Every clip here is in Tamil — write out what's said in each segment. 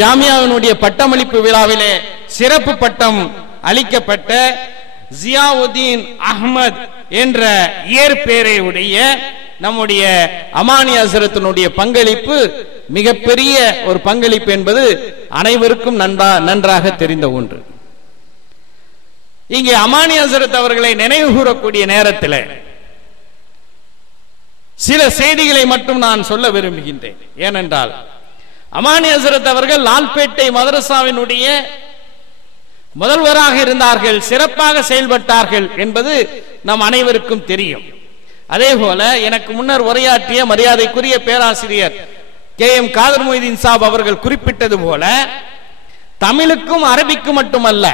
ஜாமியாவினுடைய பட்டமளிப்பு விழாவிலே சிறப்பு பட்டம் அளிக்கப்பட்ட ஜியாவுதீன் அஹ்மத் என்ற இயற்பெயரை உடைய நம்முடைய அமானி ஹஸ்ரத்தினுடைய பங்களிப்பு மிகப்பெரிய ஒரு பங்களிப்பு என்பது அனைவருக்கும் நன்றாக தெரிந்த ஒன்று. இங்கே அமானி ஹஸ்ரத் அவர்களை நினைவு கூறக்கூடிய நேரத்தில் சில செய்திகளை மட்டும் நான் சொல்ல விரும்புகின்றேன். ஏனென்றால் அமானி ஹஸ்ரத் அவர்கள் லால்பேட்டை மதரசாவினுடைய முதல்வராக இருந்தார்கள், சிறப்பாக செயல்பட்டார்கள் என்பது நம் அனைவருக்கும் தெரியும். அதே போல எனக்கு முன்னர் உரையாற்றிய மரியாதைக்குரிய பேராசிரியர் KM காதர் மொய்தீன் சாப் அவர்கள் குறிப்பிட்டது போல தமிழுக்கும் அரபிக்கும் மட்டுமல்ல,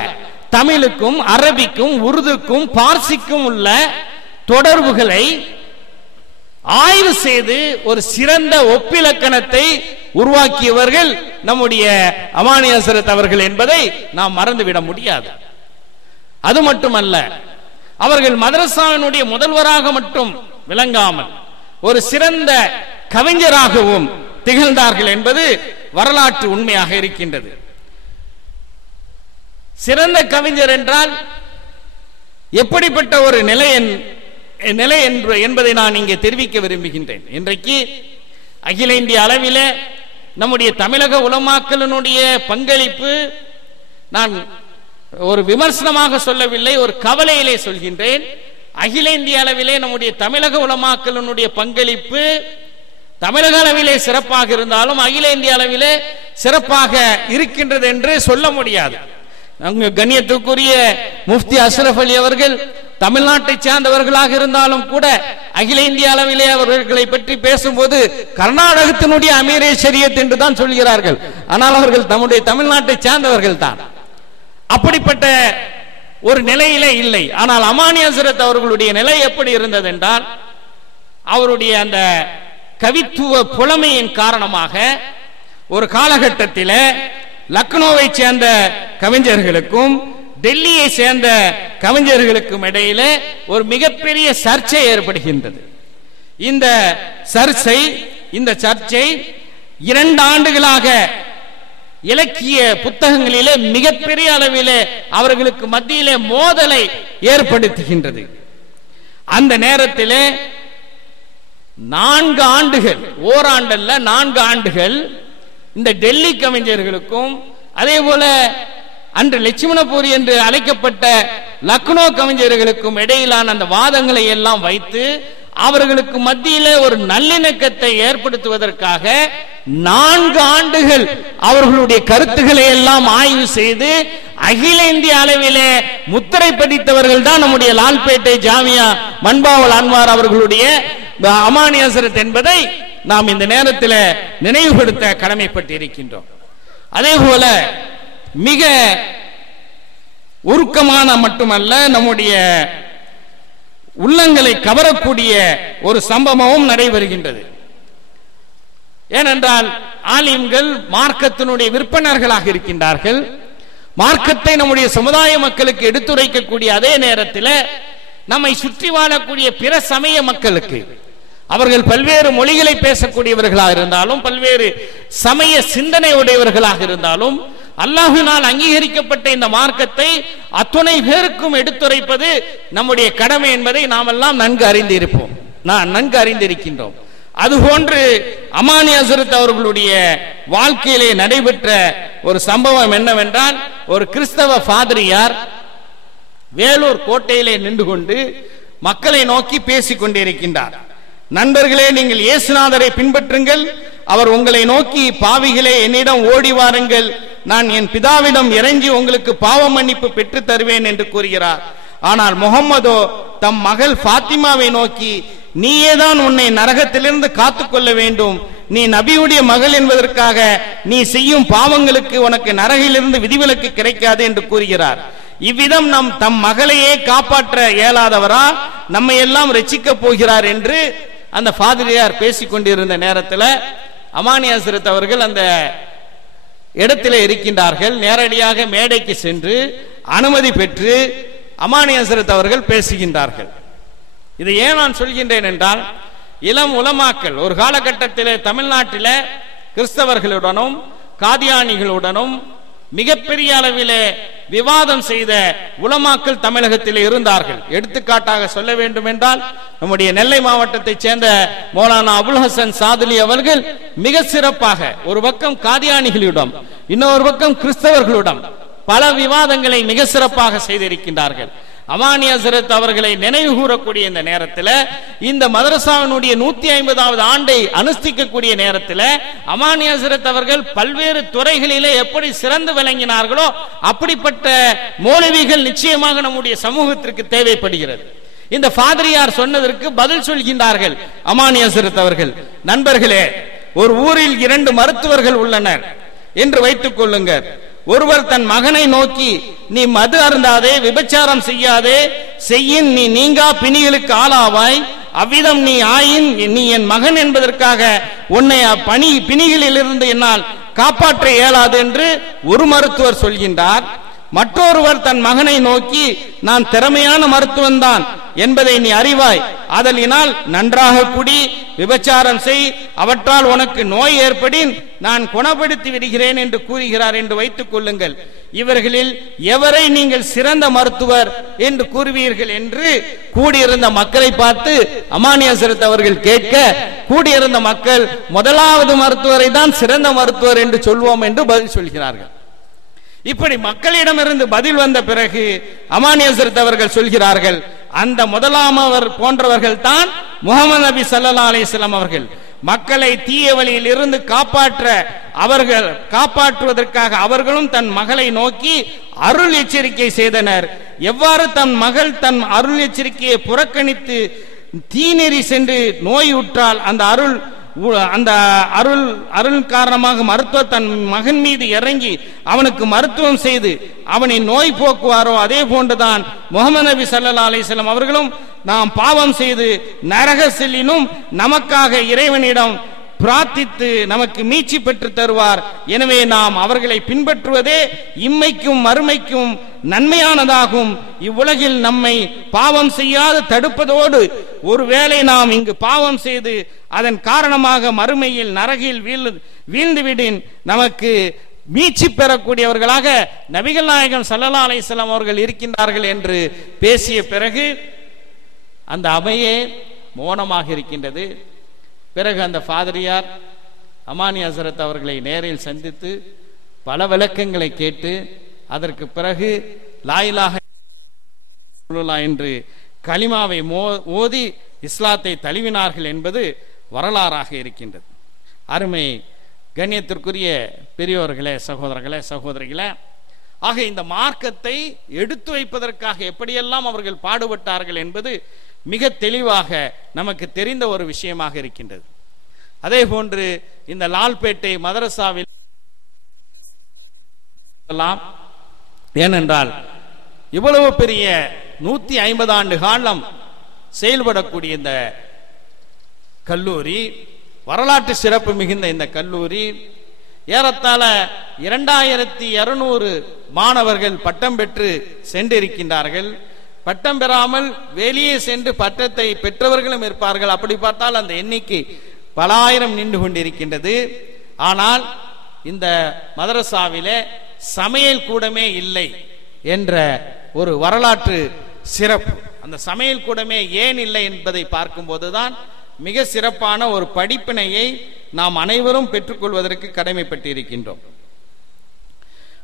தமிழுக்கும் அரபிக்கும் உருதுக்கும் பார்சிக்கும் உள்ள தொடர்புகளை ஆய்வு செய்து ஒரு சிறந்த ஒப்பிலக்கணத்தை உருவாக்கியவர்கள் நம்முடைய அமானி ஹஸ்ரத் அவர்கள் என்பதை நாம் மறந்துவிட முடியாது. அது மட்டுமல்ல, அவர்கள் மதரசாவினுடைய முதல்வராக மட்டும் விளங்காமல் ஒரு சிறந்த கவிஞராகவும் திகழ்ந்தார்கள் என்பது வரலாற்று உண்மையாக இருக்கின்றது. சிறந்த கவிஞர் என்றால் எப்படிப்பட்ட ஒரு நிலை என்பதை நான் இங்கே தெரிவிக்க விரும்புகின்றேன். இன்றைக்கு அகில இந்திய அளவிலே நம்முடைய தமிழக உலமாக்களினுடைய பங்களிப்பு நான் ஒரு விமர்சனமாக சொல்லவில்லை, ஒரு கவலையிலே சொல்கின்றேன். அகில இந்திய அளவிலே நம்முடைய தமிழக உலமாக்களினுடைய பங்களிப்பு தமிழக அளவிலே சிறப்பாக இருந்தாலும் அகில இந்திய அளவிலே சிறப்பாக இருக்கின்றது என்று சொல்ல முடியாது. கண்ணியத்துக்குரிய முஃப்தி அஷ்ரஃப் அலி அவர்கள் தமிழ்நாட்டை சார்ந்தவர்களாக இருந்தாலும் கூட அகில இந்திய அளவிலே அவர்களை பற்றி பேசும்போது கர்நாடகத்தினுடைய அமீரே ஷரியத் என்று தான் சொல்கிறார்கள். ஆனால் அவர்கள் நம்முடைய தமிழ்நாட்டை சார்ந்தவர்கள் தான். அப்படிப்பட்ட ஒரு நிலையிலே இல்லை. ஆனால் அமானி ஹஸ்ரத் அவர்களுடைய நிலை எப்படி இருந்தது என்றால், அவருடைய அந்த கவித்துவ புலமையின் காரணமாக ஒரு காலகட்டத்தில் லக்னோவை சேர்ந்த கவிஞர்களுக்கும் டெல்லியை சேர்ந்த கவிஞர்களுக்கும் இடையிலே ஒரு மிகப்பெரிய சர்ச்சை ஏற்படுகின்றது. இந்த சர்ச்சை 2 ஆண்டுகளாக இலக்கிய புத்தகங்களிலே மிகப்பெரிய அளவிலே அவர்களுக்கு மத்தியிலே மோதலை ஏற்படுத்துகின்றது. அந்த நேரத்திலே 4 ஆண்டுகள், ஓராண்டல்ல 4 ஆண்டுகள் இந்த டெல்லி கவிஞர்களுக்கும் அதே போல அன்று லட்சுமணபுரி என்று அழைக்கப்பட்ட லக்னோ கவிஞர்களுக்கும் இடையிலான அந்த வாதங்களை எல்லாம் வைத்து அவர்களுக்கு மத்தியிலே ஒரு நல்லிணக்கத்தை ஏற்படுத்துவதற்காக 4 ஆண்டுகள் அவர்களுடைய கருத்துக்களை எல்லாம் ஆய்வு செய்து அகில இந்திய அளவிலே முத்திரை பதித்தவர்கள் தான் நம்முடைய லால்பேட்டை ஜாமியா மன்பாவல் அன்வார் அவர்களுடைய அமானி ஹஸ்ரத் என்பதை நாம் இந்த நேரத்தில் நினைவுபடுத்த கடமைப்பட்டு இருக்கின்றோம். அதே போல மிக உருக்கமான மட்டுமல்ல, நம்முடைய உள்ளங்களை கவரக்கூடிய ஒரு சம்பவமும் நடைபெறுகின்றது. ஏனென்றால் ஆலிம்கள் மார்க்கத்தினுடைய விற்பனர்களாக இருக்கின்றார்கள். மார்க்கத்தை நம்முடைய சமுதாய மக்களுக்கு எடுத்துரைக்கக்கூடிய அதே நேரத்தில் நம்மை சுற்றி வாழக்கூடிய பிற சமய மக்களுக்கு, அவர்கள் பல்வேறு மொழிகளை பேசக்கூடியவர்களாக இருந்தாலும் பல்வேறு சமய சிந்தனை உடையவர்களாக இருந்தாலும் அல்லாஹ்வினால் அங்கீகரிக்கப்பட்ட இந்த மார்க்கத்தை அத்துணை பேருக்கும் எடுத்துரைப்பது நம்முடைய கடமை என்பதை நாம் எல்லாம் நன்கு அறிந்திருக்கின்றோம். அதுபோன்று அமானி ஹஸ்ரத் அவர்களுடைய வாழ்க்கையிலே நடைபெற்ற ஒரு சம்பவம் என்னவென்றால், ஒரு கிறிஸ்தவ பாதிரியார் வேலூர் கோட்டையிலே நின்று கொண்டு மக்களை நோக்கி பேசிக் கொண்டிருக்கின்றார். நண்பர்களே, நீங்கள் இயேசுநாதரை பின்பற்றுங்கள், அவர் உங்களை நோக்கி பாவிகளே என்னிடம் ஓடி வாருங்கள், நான் என் பிதாவிடம் இறங்கி உங்களுக்கு பாவ மன்னிப்பு பெற்று தருவேன் என்று கூறுகிறார். ஆனால் முகம்மதோ தம் மகள் ஃபாத்திமாவை நோக்கி, நீயேதான் உன்னை நரகத்திலிருந்து காத்துக்கொள்ள வேண்டும், நீ நபியுடைய மகள் என்பதற்காக நீ செய்யும் பாவங்களுக்கு உனக்கு நரகிலிருந்து விதிவிலக்கு கிடைக்காது என்று கூறுகிறார். இவ்விதம் நம் தம் மகளையே காப்பாற்ற இயலாதவரா நம்மை எல்லாம் ரட்சிக்க போகிறார் என்று அந்த பாதிரியார் பேசிக் கொண்டிருந்த நேரத்தில் அமானி ஹஸ்ரத் அவர்கள் அந்த இடத்திலே இருக்கின்றார்கள். நேரடியாக மேடைக்கு சென்று அனுமதி பெற்று அமானி ஹஸ்ரத் அவர்கள் பேசுகின்றார்கள். இதை ஏன் நான் சொல்கின்றேன் என்றால், இளம் உலமாக்கள் ஒரு காலகட்டத்தில் தமிழ்நாட்டில் கிறிஸ்தவர்களுடனும் காதியானிகளுடனும் மிகப்பெரிய அளவிலே விவாதம் செய்த உலமாக்கள் தமிழகத்தில் இருந்தார்கள். எடுத்துக்காட்டாக சொல்ல வேண்டும் என்றால் நம்முடைய நெல்லை மாவட்டத்தைச் சேர்ந்த மௌலானா அபுல் ஹசன் சாதுலி அவர்கள் மிக சிறப்பாக ஒரு பக்கம் காதியானிகளிடம் இன்னொரு பக்கம் கிறிஸ்தவர்களிடம் பல விவாதங்களை மிக சிறப்பாக செய்திருக்கின்றார்கள். அமானி ஹசரத் அவர்களை நினைவு கூறக்கூடிய இந்த நேரத்தில், இந்த மதரசாவினுடைய 150வது ஆண்டை அனுஷ்டிக்கக்கூடிய நேரத்தில் அமானி ஹசரத் அவர்கள் பல்வேறு துறைகளிலே எப்படி சிறந்து விளங்கினார்களோ அப்படிப்பட்ட மௌலவிகள் நிச்சயமாக நம்முடைய சமூகத்திற்கு தேவைப்படுகிறது. இந்த ஃபாதரியார் சொன்னதற்கு பதில் சொல்கின்றார்கள் அமானி ஹசரத் அவர்கள். நண்பர்களே, ஒரு ஊரில் 2 மருத்துவர்கள் உள்ளனர் என்று வைத்துக் கொள்ளுங்கள். ஒருவர் தன் மகனை நோக்கி, நீ மது அருந்தாதே, விபச்சாரம் செய்யாதே, செய்யின் நீ நீங்கா பிணிகளுக்கு ஆளாவாய், அவ்விதம் நீ ஆயின் நீ என் மகன் என்பதற்காக உன்னை பிணிகளிலிருந்து என்னால் காப்பாற்ற இயலாது என்று ஒரு மருத்துவர் சொல்கின்றார். மற்றொருவர் தன் மகனை நோக்கி, நான் திறமையான மருத்துவன் தான் என்பதை நீ அறிவாய், அதனால் நன்றாக குடி, விபச்சாரம் செய், அவற்றால் உனக்கு நோய் ஏற்படின் நான் குணப்படுத்தி விடுகிறேன் என்று கூறுகிறார் என்று வைத்துக் கொள்ளுங்கள். இவர்களில் எவரை நீங்கள் சிறந்த மருத்துவர் என்று கூறுவீர்கள் என்று கூடியிருந்த மக்களை பார்த்து அமானி ஹசரத் அவர்கள் கேட்க, கூடியிருந்த மக்கள் முதலாவது மருத்துவரை தான் சிறந்த மருத்துவர் என்று சொல்வோம் என்று பதில் சொல்கிறார்கள். இப்படி மக்களிடமிருந்து பதில் வந்த பிறகு அமானி ஹசரத் அவர்கள் சொல்கிறார்கள், அந்த முதலாமவர் போன்றவர்கள் தான் முஹம்மது நபி ஸல்லல்லாஹு அலைஹி வஸல்லம் அவர்கள். மக்களை தீய வழியில் இருந்து காப்பாற்றுவதற்காக அவர்களும் தன் மகளை நோக்கி அருள் எச்சரிக்கை செய்தனர். எவ்வாறு தன் மகள் தன் அருள் எச்சரிக்கையை புறக்கணித்து தீநெறி சென்று நோயுற்றால் அந்த அருள் காரணமாக மருத்துவர் தன் மகன் மீது இறங்கி அவனுக்கு மருத்துவம் செய்து அவனை நோய் போக்குவாரோ, அதே போன்றுதான் முஹம்மது நபி ஸல்லல்லாஹு அலைஹி வஸல்லம் அவர்களும் நாம் பாவம் செய்து நரக செல்லினும் நமக்காக இறைவனிடம் பிரார்த்தித்து நமக்கு மீட்சி பெற்று தருவார். எனவே நாம் அவர்களை பின்பற்றுவதே இம்மைக்கும் மறுமைக்கும் நன்மையானதாகும். இவ்வுலகில் நம்மை பாவம் செய்யாது தடுப்பதோடு, ஒருவேளை நாம் இங்கு பாவம் செய்து அதன் காரணமாக மறுமையில் நரகில் வீழ்ந்துவிடின் நமக்கு மீட்சி பெறக்கூடியவர்களாக நபிகள் நாயகம் ஸல்லல்லாஹு அலைஹி வஸல்லம் அவர்கள் இருக்கின்றார்கள் என்று பேசிய பிறகு அந்த அவையே மௌனமாக இருக்கின்றது. பிறகு அந்த ஃபாதரியார் அமானி ஹசரத் அவர்களை நேரில் சந்தித்து பல விளக்கங்களை கேட்டு அதற்கு பிறகு லா இலாஹ இல்லல்லாஹ் என்று கலிமாவை ஓதி இஸ்லாத்தை தழுவினார்கள் என்பது வரலாறாக இருக்கின்றது. அருமை கண்ணியத்திற்குரிய பெரியோர்களே, சகோதரர்களே, சகோதரிகளே, ஆக இந்த மார்க்கத்தை எடுத்து வைப்பதற்காக எப்படியெல்லாம் அவர்கள் பாடுபட்டார்கள் என்பது மிக தெளிவாக நமக்கு தெரிந்த ஒரு விஷயமாக இருக்கின்றது. அதே போன்று இந்த லால்பேட்டை மதரசாவில் ஏனென்றால் இவ்வளவு பெரிய 150 ஆண்டு காலம் செயல்படக்கூடிய இந்த கல்லூரி, வரலாற்று சிறப்பு மிகுந்த இந்த கல்லூரி, ஏறத்தாழ 2200 மாணவர்கள் பட்டம் பெற்று சென்றிருக்கின்றார்கள். பட்டம் பெறாமல் வெளியே சென்று பட்டத்தை பெற்றவர்களும் இருப்பார்கள். அப்படி பார்த்தால் அந்த எண்ணிக்கை பல ஆயிரம் நின்று கொண்டிருக்கின்றது. ஆனால் இந்த மதரசாவிலே சமையல் கூடமே இல்லை என்ற ஒரு வரலாற்று சிறப்பு. அந்த சமையல் கூடமே ஏன் இல்லை என்பதை பார்க்கும்போதுதான் மிக சிறப்பான ஒரு படிப்பினையை நாம் அனைவரும் பெற்றுக்கொள்வதற்கு கடமைப்பட்டு இருக்கின்றோம்.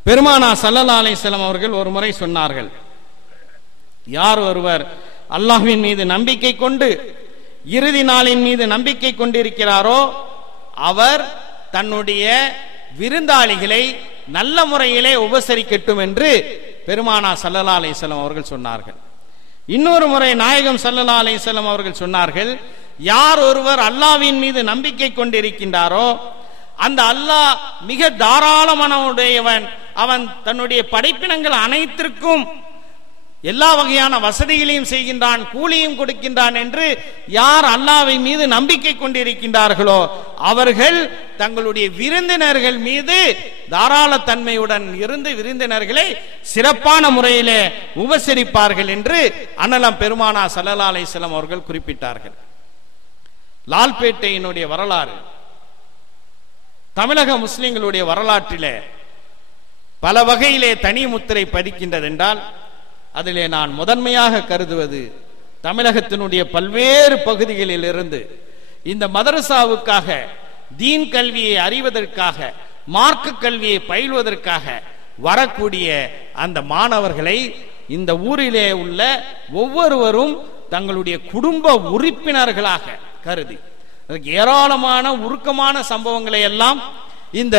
பெருமானா ஸல்லல்லாஹு அலைஹி வஸல்லம் அவர்கள் ஒரு முறை சொன்னார்கள், யார் ஒருவர் அல்லாஹ்வின் மீது நம்பிக்கை கொண்டு இறுதி நாளின் மீது நம்பிக்கை கொண்டிருக்கிறாரோ அவர் தன்னுடைய விருந்தாளிகளை நல்ல முறையிலே உபசரிக்கட்டும் என்று பெருமானா ஸல்லல்லாஹு அலைஹி வஸல்லம் அவர்கள் சொன்னார்கள். இன்னொரு முறை நாயகம் ஸல்லல்லாஹு அலைஹி வஸல்லம் அவர்கள் சொன்னார்கள், யார் ஒருவர் அல்லாஹ்வின் மீது நம்பிக்கை கொண்டிருக்கின்றாரோ அந்த அல்லாஹ் மிக தாராளமானவன், அவன் தன்னுடைய படைப்பினங்கள் அனைத்திற்கும் எல்லா வகையான வசதிகளையும் செய்கின்றான், கூலியும் கொடுக்கின்றான் என்று யார் அல்லாஹ்வை மீது நம்பிக்கை கொண்டிருக்கின்றார்களோ அவர்கள் தங்களுடைய விருந்தினர்கள் மீது தாராளத்தன்மையுடன் இருந்து விருந்தினர்களை சிறப்பான முறையிலே உபசரிப்பார்கள் என்று அன்னலம் பெருமானா ஸல்லல்லாஹு அலைஹி வஸல்லம் அவர்கள் குறிப்பிட்டார்கள். லால்பேட்டையினுடைய வரலாறு தமிழக முஸ்லிம்களுடைய வரலாற்றிலே பல வகையிலே தனி முத்திரை பதிக்கின்றது என்றால் அதிலே நான் முதன்மையாக கருதுவது தமிழகத்தினுடைய பல்வேறு பகுதிகளில் இருந்து இந்த மதரசாவுக்காக தீன் கல்வியை அறிவதற்காக மார்க்க கல்வியை பயில்வதற்காக வரக்கூடிய அந்த மாணவர்களை இந்த ஊரிலே உள்ள ஒவ்வொருவரும் தங்களுடைய குடும்ப உறுப்பினர்களாக கருதி ஏராளமான உருக்கமான சம்பவங்களை எல்லாம் இந்த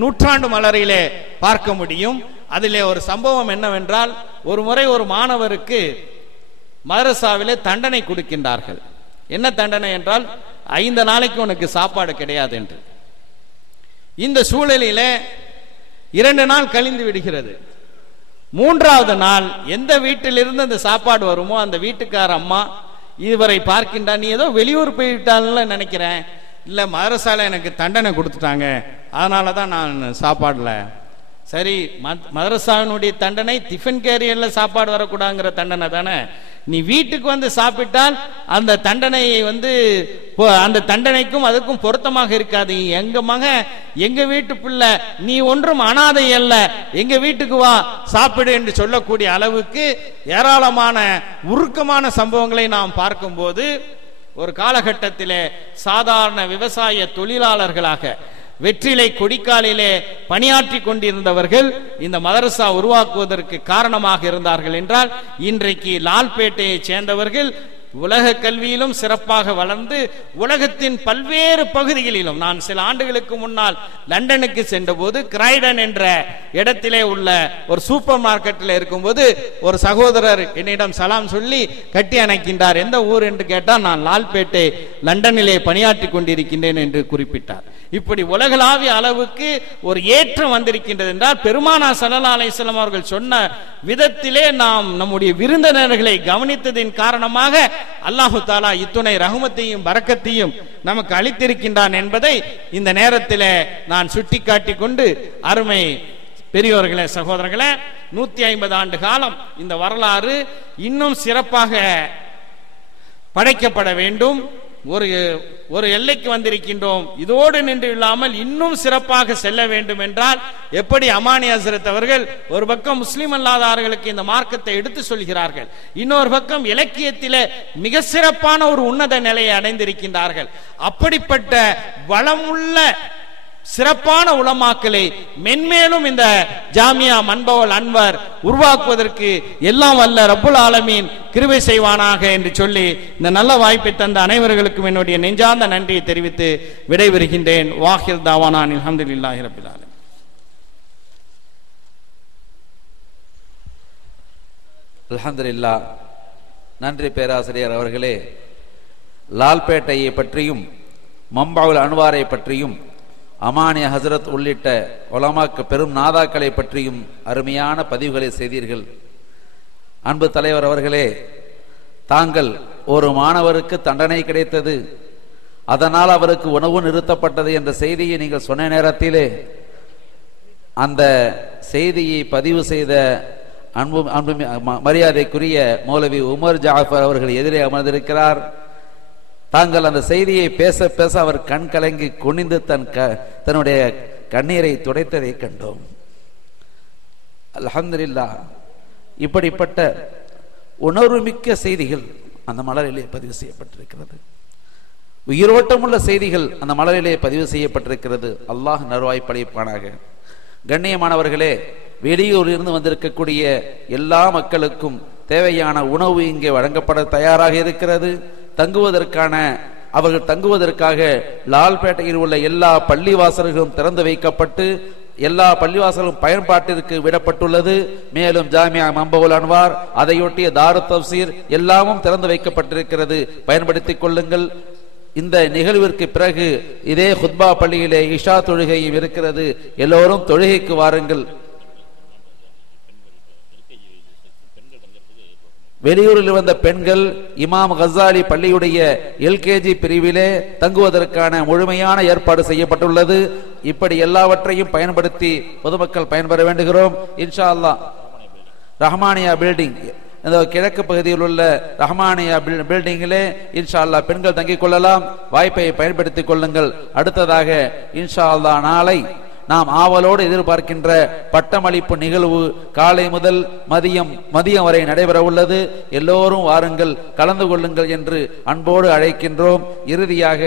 நூற்றாண்டு மலரிலே பார்க்க முடியும். அதிலே ஒரு சம்பவம் என்னவென்றால், ஒரு முறை ஒரு மாணவருக்கு மதரசாவிலே தண்டனை கொடுக்கின்றார்கள். என்ன தண்டனை என்றால், 5 நாளைக்கு உனக்கு சாப்பாடு கிடையாது என்று. இந்த சூழலிலே 2 நாள் கழிந்து விடுகிறது. 3வது நாள் எந்த வீட்டிலிருந்து அந்த சாப்பாடு வருமோ அந்த வீட்டுக்கார அம்மா இவரை பார்க்கின்றா, நீ ஏதோ வெளியூர் போயிட்டான்னு நினைக்கிறேன், இல்ல மதரசால எனக்கு தண்டனை கொடுத்துட்டாங்க, அதனாலதான் நான் சாப்பாடுல. சரி, மதரசாவினுடைய தண்டனை டிஃபன் கேரியர்ல சாப்பாடு வரக்கூடாதுங்கிற தண்டனை தானே. நீ வீட்டுக்கு வந்து சாப்பிட்டால் அந்த தண்டனையை அந்த தண்டனைக்கும் அதுக்கும் பொருத்தமாக இருக்காது. எங்க மகன் எங்க வீட்டு பிள்ளை, நீ ஒன்றும் அனாதை அல்ல, எங்க வீட்டுக்கு வா சாப்பிடு என்று சொல்லக்கூடிய அளவுக்கு ஏராளமான உருக்கமான சம்பவங்களை நாம் பார்க்கும்போது, ஒரு காலகட்டத்திலே சாதாரண விவசாய தொழிலாளர்களாக வெற்றிலை கொடிக்காலிலே பணியாற்றி கொண்டிருந்தவர்கள் இந்த மதரசா உருவாக்குவதற்கு காரணமாக இருந்தார்கள் என்றால், இன்றைக்கு லால்பேட்டையை சேர்ந்தவர்கள் உலக கல்வியிலும் சிறப்பாக வளர்ந்து உலகத்தின் பல்வேறு பகுதிகளிலும், நான் சில ஆண்டுகளுக்கு முன்னால் லண்டனுக்கு சென்ற போது கிரைடன் என்ற இடத்திலே உள்ள ஒரு சூப்பர் மார்க்கெட்டில் இருக்கும்போது ஒரு சகோதரர் என்னிடம் சலாம் சொல்லி கட்டி அணைக்கின்றார். எந்த ஊர் என்று கேட்டால், நான் லால்பேட்டை லண்டனிலே பணியாற்றி கொண்டிருக்கின்றேன் என்று குறிப்பிட்டார். இப்படி உலகளாவிய அளவுக்கு ஒரு ஏற்றம் வந்திருக்கின்றது என்றால், பெருமானா ஸல்லல்லாஹு அலைஹி வஸல்லம் அவர்கள் சொன்ன விதத்திலே நாம் நம்முடைய விருந்தினர்களை கவனித்ததின் காரணமாக அல்லாஹு தஆலா இத்துணை ரஹ்மத்தையும் பரக்கத்தையும் நமக்கு அளித்திருக்கின்றான் என்பதை இந்த நேரத்தில் நான் சுட்டிக்காட்டி கொண்டு, அருமை பெரியோர்களே, சகோதரர்களே, 150 ஆண்டு காலம் இந்த வரலாறு இன்னும் சிறப்பாக படைக்கப்பட வேண்டும். ஒரு எல்லைக்கு வந்திருக்கின்றோம், இதோடு நின்று இல்லாமல் இன்னும் சிறப்பாக செல்ல வேண்டும் என்றால், எப்படி அமானி ஹஸ்ரத் அவர்கள் ஒரு பக்கம் முஸ்லிம் அல்லாதவர்களுக்கு இந்த மார்க்கத்தை எடுத்து சொல்கிறார்கள், இன்னொரு பக்கம் இலக்கியத்திலே மிக சிறப்பான ஒரு உன்னத நிலையை அடைந்திருக்கின்றார்கள். அப்படிப்பட்ட வளமுள்ள சிறப்பான உலமாக்களை மென்மேலும் இந்த ஜாமியா மன்பவல் அன்வர் உருவாக்குவதற்கு எல்லாம் வல்ல ரப்புல் ஆலமீன் கிருபை செய்வானாக என்று சொல்லி இந்த நல்ல வாய்ப்பை தந்த அனைவர்களுக்கும் என்னுடைய நெஞ்சார்ந்த நன்றியை தெரிவித்து விடைபெறுகின்றேன். வாஹிர் தாவானா அல்ஹம்துலில்லாஹி ரப்பில் ஆலமீன். அல்ஹம்துலில்லாஹ். நன்றி பேராசிரியர் அவர்களே. லால்பேட்டையை பற்றியும் மம்பவுல் அன்வாரை பற்றியும் அமானிய ஹசரத் உள்ளிட்ட உலமாக்கு பெரும் நாதாக்களை பற்றியும் அருமையான பதிவுகளை செய்தீர்கள். அன்பு தலைவர் அவர்களே, தாங்கள் ஒரு மாணவருக்கு தண்டனை கிடைத்தது, அதனால் அவருக்கு உணவு நிறுத்தப்பட்டது என்ற செய்தியை நீங்கள் சொன்ன நேரத்திலே அந்த செய்தியை பதிவு செய்த அன்பு மரியாதைக்குரிய மௌலவி உமர் ஜாஃபர் அவர்கள் எதிரே அமர்ந்திருக்கிறார். தாங்கள் அந்த செய்தியை பேச பேச அவர் கண் கலங்கி குனிந்து தன்னுடைய கண்ணீரை துடைத்ததை கண்டோம். அல்ஹம்துலில்லாஹ். இப்படிப்பட்ட உணர்வுமிக்க செய்திகள் அந்த மலரிலே பதிவு செய்யப்பட்டிருக்கிறது. உயிரோட்டமுள்ள செய்திகள் அந்த மலரிலே பதிவு செய்யப்பட்டிருக்கிறது. அல்லாஹ் நல்வாய் படைப்பானாக. கண்ணியமானவர்களே, வெளியூரில் இருந்து வந்திருக்கக்கூடிய எல்லா மக்களுக்கும் தேவையான உணவு இங்கே வழங்கப்பட தயாராக இருக்கிறது. அவர்கள் தங்குவதற்காக லால்பேட்டையில் உள்ள எல்லா பள்ளிவாசல்களும் திறந்து வைக்கப்பட்டு எல்லா பள்ளிவாசலும் பயன்பாட்டிற்கு விடப்பட்டுள்ளது. மேலும் ஜாமியா மம்பவுல் அன்வார், அதையொட்டிய தாருத் தஃப்சீர் எல்லாமும் திறந்து வைக்கப்பட்டிருக்கிறது. பயன்படுத்திக் கொள்ளுங்கள். இந்த நிகழ்விற்கு பிறகு இதே ஹுத்பா பள்ளியிலே இஷா தொழுகையும் இருக்கிறது. எல்லோரும் தொழுகைக்கு வாருங்கள். வெளியூரில் வந்த பெண்கள் இமாம் கசாலி பள்ளியுடைய எல்கேஜி பிரிவிலே தங்குவதற்கான முழுமையான ஏற்பாடு செய்யப்பட்டுள்ளது. இப்படி எல்லாவற்றையும் பயன்படுத்தி பொதுமக்கள் பயன்பெற வேண்டுகிறோம். இன்ஷா அல்லாஹ் ரஹ்மானியா பில்டிங் இந்த கிழக்கு பகுதியில் உள்ள ரஹ்மானியா பில்டிங்கிலே இன்ஷா அல்லாஹ் பெண்கள் தங்கிக் கொள்ளலாம். வாய்ப்பை பயன்படுத்திக் கொள்ளுங்கள். அடுத்ததாக இன்ஷா அல்லாஹ் நாளை நாம் ஆவலோடு எதிர்பார்க்கின்ற பட்டமளிப்பு நிகழ்வு காலை முதல் மதியம் வரை நடைபெற உள்ளது. எல்லோரும் வாருங்கள், கலந்து கொள்ளுங்கள் என்று அன்போடு அழைக்கின்றோம். இறுதியாக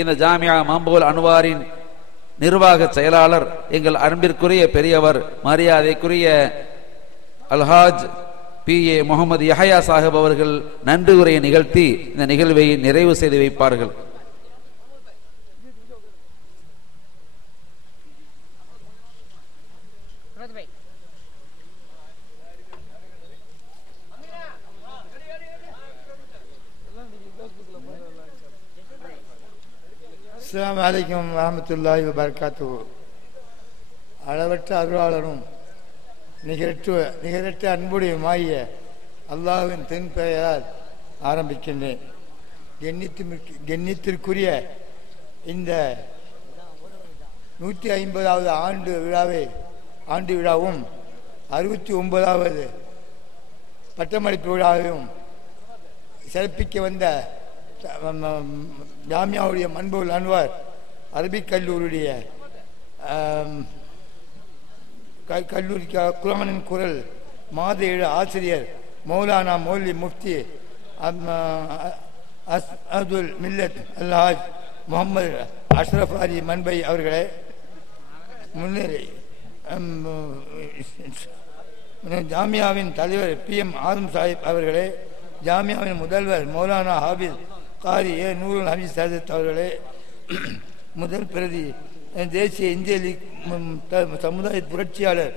இந்த ஜாமியா மம்புல் அன்வாரின் நிர்வாக செயலாளர் எங்கள் அன்பிற்குரிய பெரியவர் மரியாதைக்குரிய அல்ஹாஜ் PA முகமது யஹயா சாஹிப் அவர்கள் நன்றி உரையை நிகழ்த்தி இந்த நிகழ்வை நிறைவு செய்து வைப்பார்கள். அஸ்ஸலாமு அலைக்கும் வரஹ்மத்துல்லாஹி வபரகாத்துஹு. அளவற்ற அருளாளரும் நிகரற்ற அன்புடையமாகிய அல்லாஹ்வின் தென் பெயரால் ஆரம்பிக்கின்றேன். கண்ணியத்திற்குரிய இந்த 150வது ஆண்டு விழாவும் 69வது பட்டமளிப்பு விழாவையும் சிறப்பிக்க வந்த ஜாமியாவுடைய மன்புல் அன்வார் அரபிக் கல்லூரியுடைய கல்லூரி குர்ஆனின் குரல் மாத ஏழு ஆசிரியர் மௌலானா மௌலி முஃப்தி அப்துல் மில்லத் அல்ஹாஜ் முகமது அஷ்ரஃப் அலி மன்பை அவர்களே, முன்னேறி ஜாமியாவின் தலைவர் PM ஆதம் சாஹிப் அவர்களே, ஜாமியாவின் முதல்வர் மௌலானா ஹாபிஸ் காரி நூருல் ஹமீத் சாதத் அவர்களே, முதல் பிரதி தேசிய இந்திய லீக் சமுதாய புரட்சியாளர்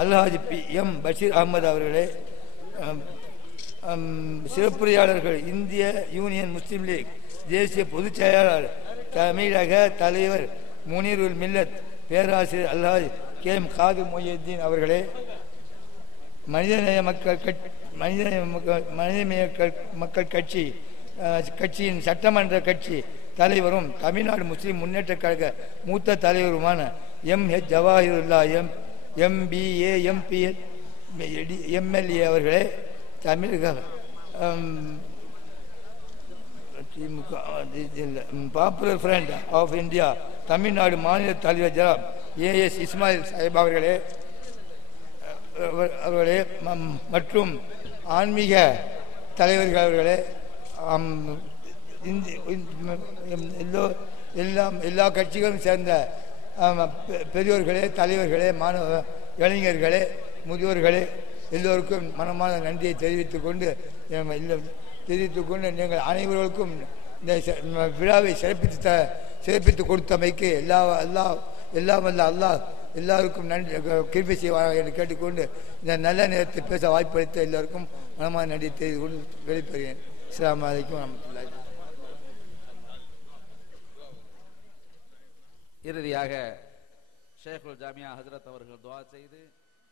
அல்ஹாஜ் PM பஷீர் அகமது அவர்களே, சிறப்புரையாளர்கள் இந்திய யூனியன் முஸ்லீம் லீக் தேசிய பொதுச் செயலாளர் தமிழக தலைவர் முனீருல் மில்லத் பேராசிரியர் அல்ஹாஜ் KM காது மொய்யத்தீன் அவர்களே, மனிதநேய மக்கள் கட்சியின் சட்டமன்ற கட்சி தலைவரும் தமிழ்நாடு முஸ்லிம் முன்னேற்ற கழக மூத்த தலைவருமான MH Jawahirullah MBA MPA MLA அவர்களே, தமிழக Popular Front of India Tamil Nadu மாநில தலைவர் ஜனாப் AS இஸ்மாயில் சாஹிப் அவர்களே மற்றும் ஆன்மீக தலைவர்கள் அவர்களே, எல்லா கட்சிகளும் சேர்ந்த பெரியோர்களே, தலைவர்களே, மாணவ இளைஞர்களே, முதியோர்களே, எல்லோருக்கும் மனமான நன்றியை தெரிவித்துக் கொண்டு நீங்கள் அனைவருக்கும் இந்த விழாவை சிறப்பித்து கொடுத்தமைக்கு எல்லாம் அல்லாஹ் எல்லாருக்கும் நன்றி கிருபை செய்வார்கள் என்று கேட்டுக்கொண்டு இந்த நல்ல நேரத்தை பேச வாய்ப்பளித்த எல்லோருக்கும் மனமான நன்றி தெரிவித்து கொண்டு வெளிப்படுகிறேன். அஸ்ஸலாமு அலைக்கும் வரஹ்மத்துல்லாஹி. இறுதியாக ஷேகுல் ஜாமியா ஹஜ்ரத் அவர்கள் துஆ செய்து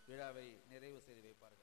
விழாவை நிறைவு செய்து வைப்பார்கள்.